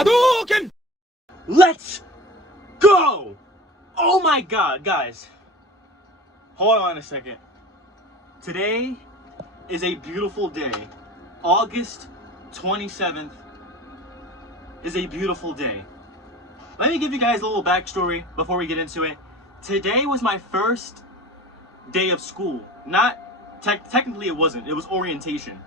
Hadouken! Let's go! Oh my god, guys. Hold on a second. Today is a beautiful day. August 27th is a beautiful day. Let me give you guys a little backstory before we get into it. Today was my first day of school. Not technically it wasn't. It was orientation.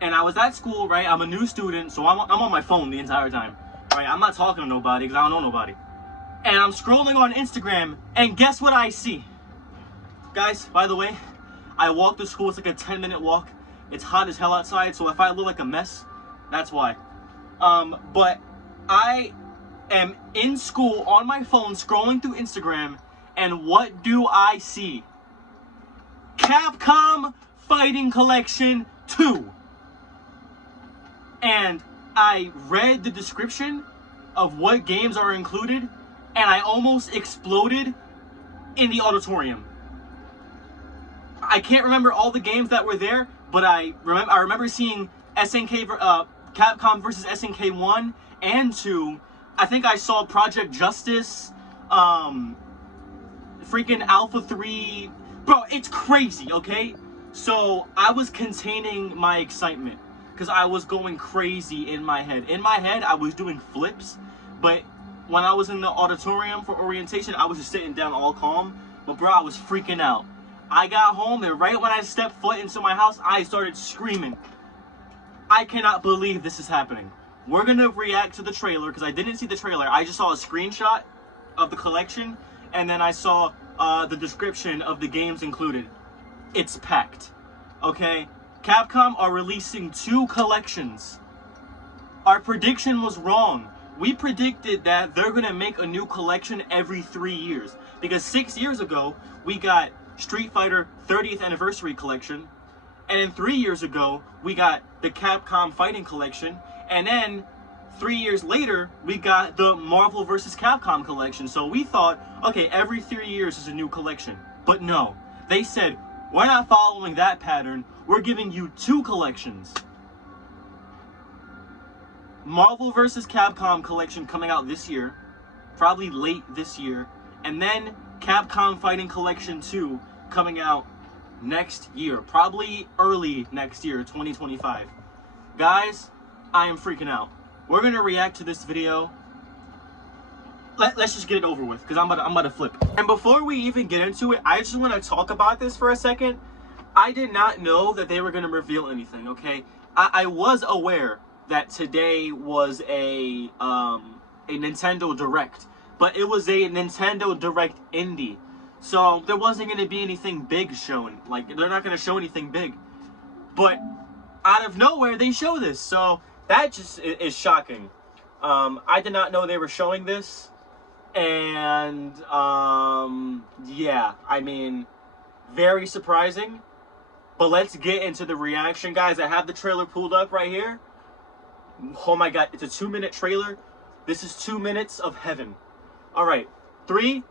And I was at school, right? I'm a new student, so I'm on my phone the entire time. Right? I'm not talking to nobody because I don't know nobody. And I'm scrolling on Instagram, and guess what I see? Guys, by the way, I walk to school. It's like a 10-minute walk. It's hot as hell outside, so if I look like a mess, that's why. But I am in school on my phone scrolling through Instagram, and what do I see? Capcom Fighting Collection 2. And I read the description of what games are included, and I almost exploded in the auditorium. I can't remember all the games that were there, but I remember seeing Capcom versus SNK 1 and 2. I think I saw Project Justice, freaking Alpha 3. Bro, it's crazy, okay? So I was containing my excitement because I was going crazy in my head. In my head, I was doing flips, but when I was in the auditorium for orientation, I was just sitting down all calm. But bro, I was freaking out. I got home, and right when I stepped foot into my house, I started screaming. I cannot believe this is happening. We're gonna react to the trailer because I didn't see the trailer. I just saw a screenshot of the collection, and then I saw the description of the games included. It's packed. Okay? Capcom are releasing 2 collections. Our prediction was wrong. We predicted that they're gonna make a new collection every 3 years. Because 6 years ago, we got Street Fighter 30th Anniversary Collection. And then 3 years ago, we got the Capcom Fighting Collection. And then 3 years later, we got the Marvel vs. Capcom Collection. So we thought, okay, every 3 years is a new collection. But no, they said, we're not following that pattern. We're giving you 2 collections. Marvel vs. Capcom Collection coming out this year. Probably late this year. And then Capcom Fighting Collection 2 coming out next year. Probably early next year, 2025. Guys, I am freaking out. We're going to react to this video. Let's just get it over with, because I'm about to flip. And before we even get into it, I just want to talk about this for a second. I did not know that they were going to reveal anything, okay? I was aware that today was a Nintendo Direct, but it was a Nintendo Direct Indie. So there wasn't going to be anything big shown. Like, they're not going to show anything big. But out of nowhere, they show this. So that just is shocking. I did not know they were showing this. And, yeah, I mean, very surprising. But let's get into the reaction, guys. I have the trailer pulled up right here. Oh my god, it's a 2-minute trailer. This is 2 minutes of heaven. All right, 3,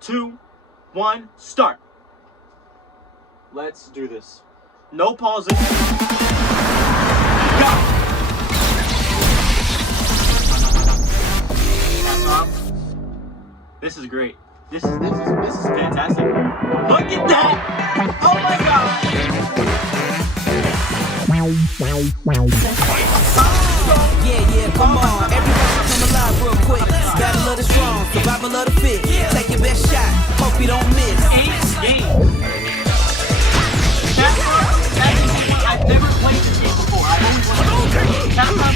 2, 1, start. Let's do this. No pausing. Go! This is great. This is fantastic. Look at that! Oh my god! Yeah, come on. Everybody come alive real quick. Battle of the strong, survival of the fit. Take your best shot. Hope you don't miss. I've never played this game before. I've always wanted to play Capcom.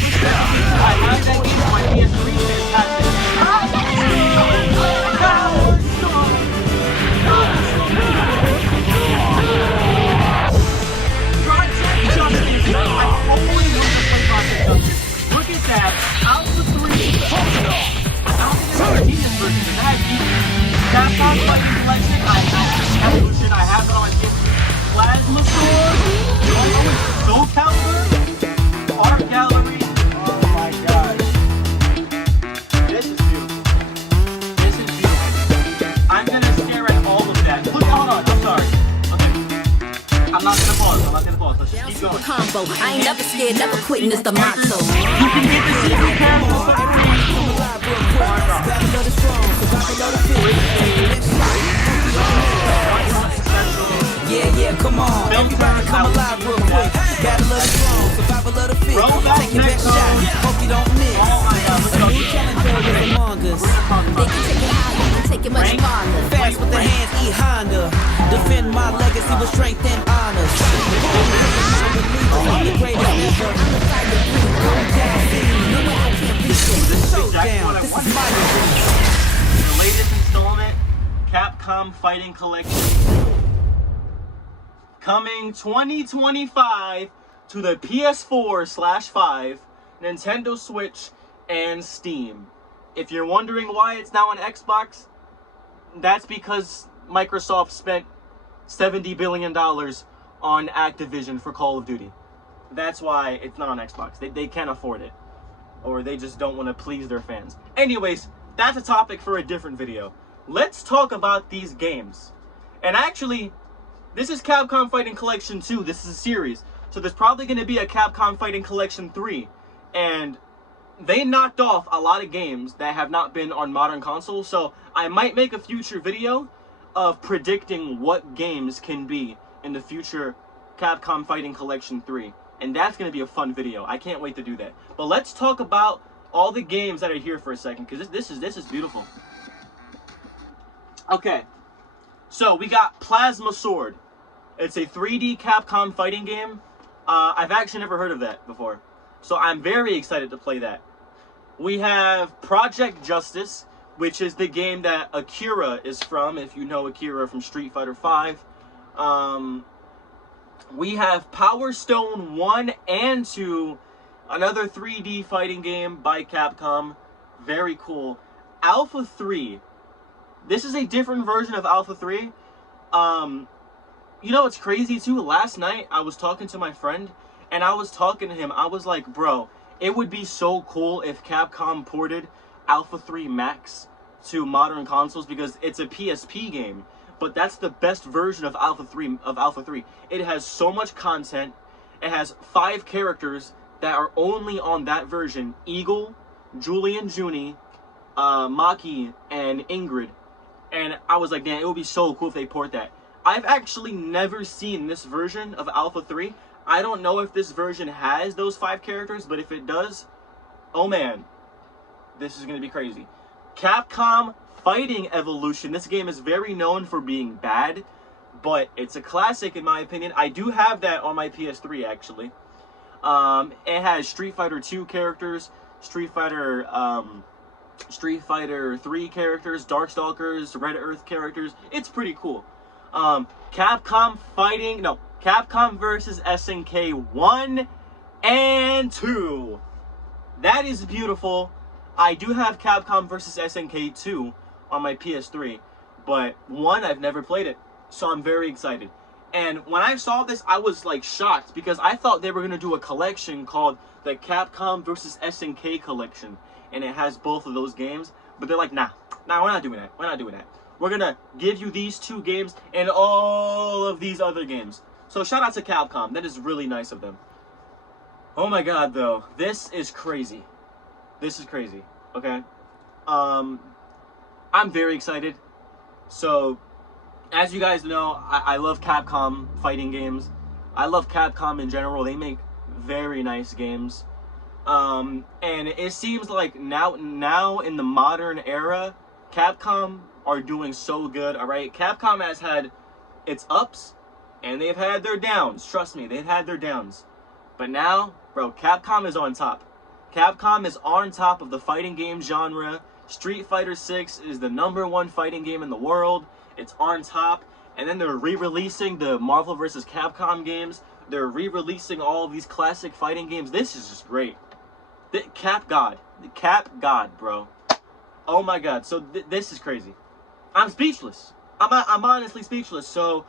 I have that game on my PS3. Fantastic. Look at that. Alpha 3. I don't think there's a genius version of that. Capcom Fighting Collection. I have Evolution. I have it on my PS3. Plasma Sword. Oh, it's so so I ain't never scared, never quitting is the motto. You can get the sequel cancel. Battle of the strong, survival of the fit. Yeah, come on. Everybody come alive real quick. Battle of the strong, survival of the fit. Take your best shot, hope you don't miss. A new challenger is among us. They can take it higher and take it much farther. Fast with the hands, eat Honda. Defend my legacy with strength and honors. I'm the greatest ever. I'm the fire breathe. Come down, no one can beat this. Showdown, this is my dream. The latest installment, Capcom Fighting Collection. Coming 2025 to the PS4/5, Nintendo Switch, and Steam. If you're wondering why it's now on Xbox, that's because Microsoft spent $70 billion on Activision for Call of Duty. That's why it's not on Xbox. They can't afford it. Or they just don't want to please their fans. Anyways, that's a topic for a different video. Let's talk about these games. And actually, this is Capcom Fighting Collection 2. This is a series. So there's probably going to be a Capcom Fighting Collection 3. And they knocked off a lot of games that have not been on modern consoles. So I might make a future video of predicting what games can be in the future Capcom Fighting Collection 3. And that's going to be a fun video. I can't wait to do that. But let's talk about all the games that are here for a second, because this is beautiful. Okay. So we got Plasma Sword. It's a 3D Capcom fighting game. I've actually never heard of that before. So I'm very excited to play that. We have Project Justice, which is the game that Akira is from, if you know Akira from Street Fighter V. We have Power Stone 1 and 2, another 3D fighting game by Capcom. Very cool. Alpha 3. This is a different version of Alpha 3. You know what's crazy too? Last night I was talking to my friend, and I was talking to him. I was like, bro, it would be so cool if Capcom ported Alpha 3 Max to modern consoles, because it's a PSP game. But that's the best version of Alpha 3. It has so much content. It has 5 characters that are only on that version: Eagle, Julian Junie, Maki, and Ingrid. And I was like, damn, it would be so cool if they port that. I've actually never seen this version of Alpha 3. I don't know if this version has those 5 characters, but if it does, oh man, this is going to be crazy. Capcom Fighting Evolution. This game is very known for being bad, but it's a classic in my opinion. I do have that on my PS3 actually. It has Street Fighter 2 characters, Street Fighter 3 characters, Darkstalkers, Red Earth characters. It's pretty cool. Capcom versus SNK 1 and 2. That is beautiful. I do have Capcom versus SNK 2 on my PS3, but 1, I've never played it, so I'm very excited. And when I saw this, I was like shocked, because I thought they were going to do a collection called the Capcom versus SNK collection, and it has both of those games, but they're like, nah, we're not doing that. We're going to give you these 2 games and all of these other games. So shout out to Capcom. That is really nice of them. Oh my god, though. This is crazy. Okay? I'm very excited. So, as you guys know, I love Capcom fighting games. I love Capcom in general. They make very nice games. And it seems like now in the modern era, Capcom are doing so good, alright? Capcom has had its ups, and they've had their downs. Trust me, they've had their downs. But now, bro, Capcom is on top. Capcom is on top of the fighting game genre. Street Fighter 6 is the #1 fighting game in the world. It's on top. And then they're re-releasing the Marvel vs. Capcom games. They're re-releasing all of these classic fighting games. This is just great. The Cap God, bro. Oh my god. So this is crazy. I'm speechless. I'm honestly speechless. So,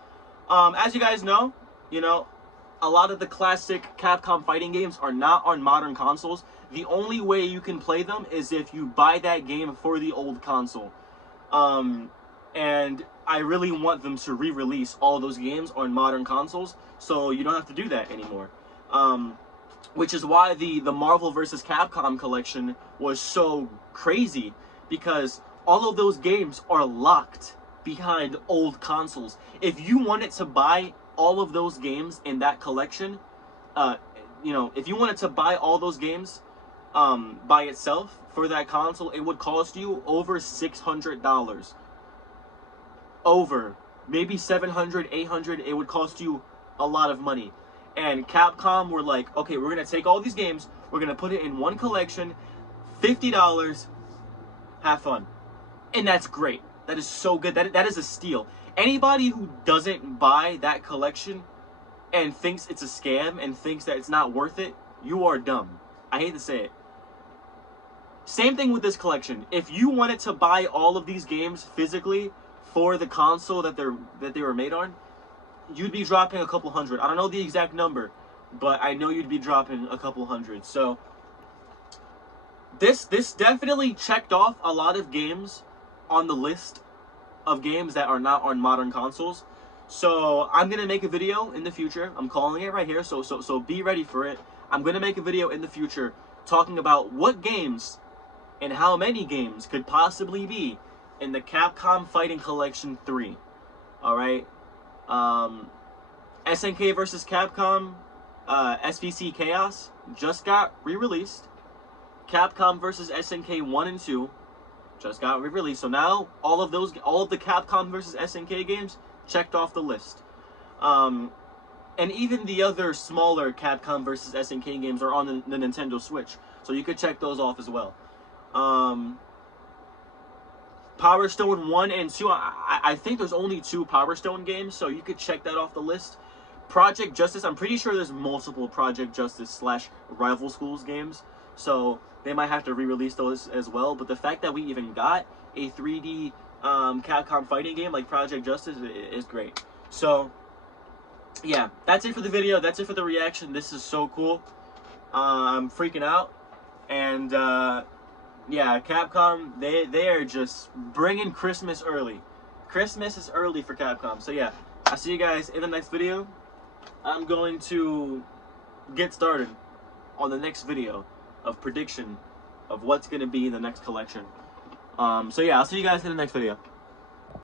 as you guys know, a lot of the classic Capcom fighting games are not on modern consoles. The only way you can play them is if you buy that game for the old console. And I really want them to re-release all those games on modern consoles, so you don't have to do that anymore. Which is why the Marvel vs. Capcom collection was so crazy, because all of those games are locked behind old consoles. If you wanted to buy all of those games in that collection, if you wanted to buy all those games by itself for that console, it would cost you over $600. Over. Maybe $700, $800. It would cost you a lot of money. And Capcom were like, okay, we're going to take all these games, we're going to put it in one collection, $50, have fun. And that's great. That is so good. That is a steal. Anybody who doesn't buy that collection and thinks it's a scam and thinks that it's not worth it, you are dumb. I hate to say it. Same thing with this collection. If you wanted to buy all of these games physically for the console that they were made on, you'd be dropping a couple hundred. I don't know the exact number, but I know you'd be dropping a couple hundred. So this definitely checked off a lot of games on the list of games that are not on modern consoles. So I'm gonna make a video in the future. I'm calling it right here. So be ready for it. I'm gonna make a video in the future talking about what games and how many games could possibly be in the Capcom Fighting Collection 3. All right. SNK vs. Capcom, SVC Chaos just got re-released. Capcom vs. SNK 1 and 2 just got re-released. So now all of the Capcom vs. SNK games checked off the list. And even the other smaller Capcom vs. SNK games are on the Nintendo Switch, so you could check those off as well. Power Stone 1 and 2, I think there's only 2 Power Stone games, so you could check that off the list. Project Justice, I'm pretty sure there's multiple Project Justice / Rival Schools games, so they might have to re-release those as well. But the fact that we even got a 3D Capcom fighting game like Project Justice is great. So yeah, that's it for the video. That's it for the reaction. This is so cool. I'm freaking out. And yeah, Capcom, they are just bringing Christmas early. Christmas is early for Capcom. So yeah, I'll see you guys in the next video. I'm going to get started on the next video of prediction of what's going to be in the next collection. So yeah, I'll see you guys in the next video.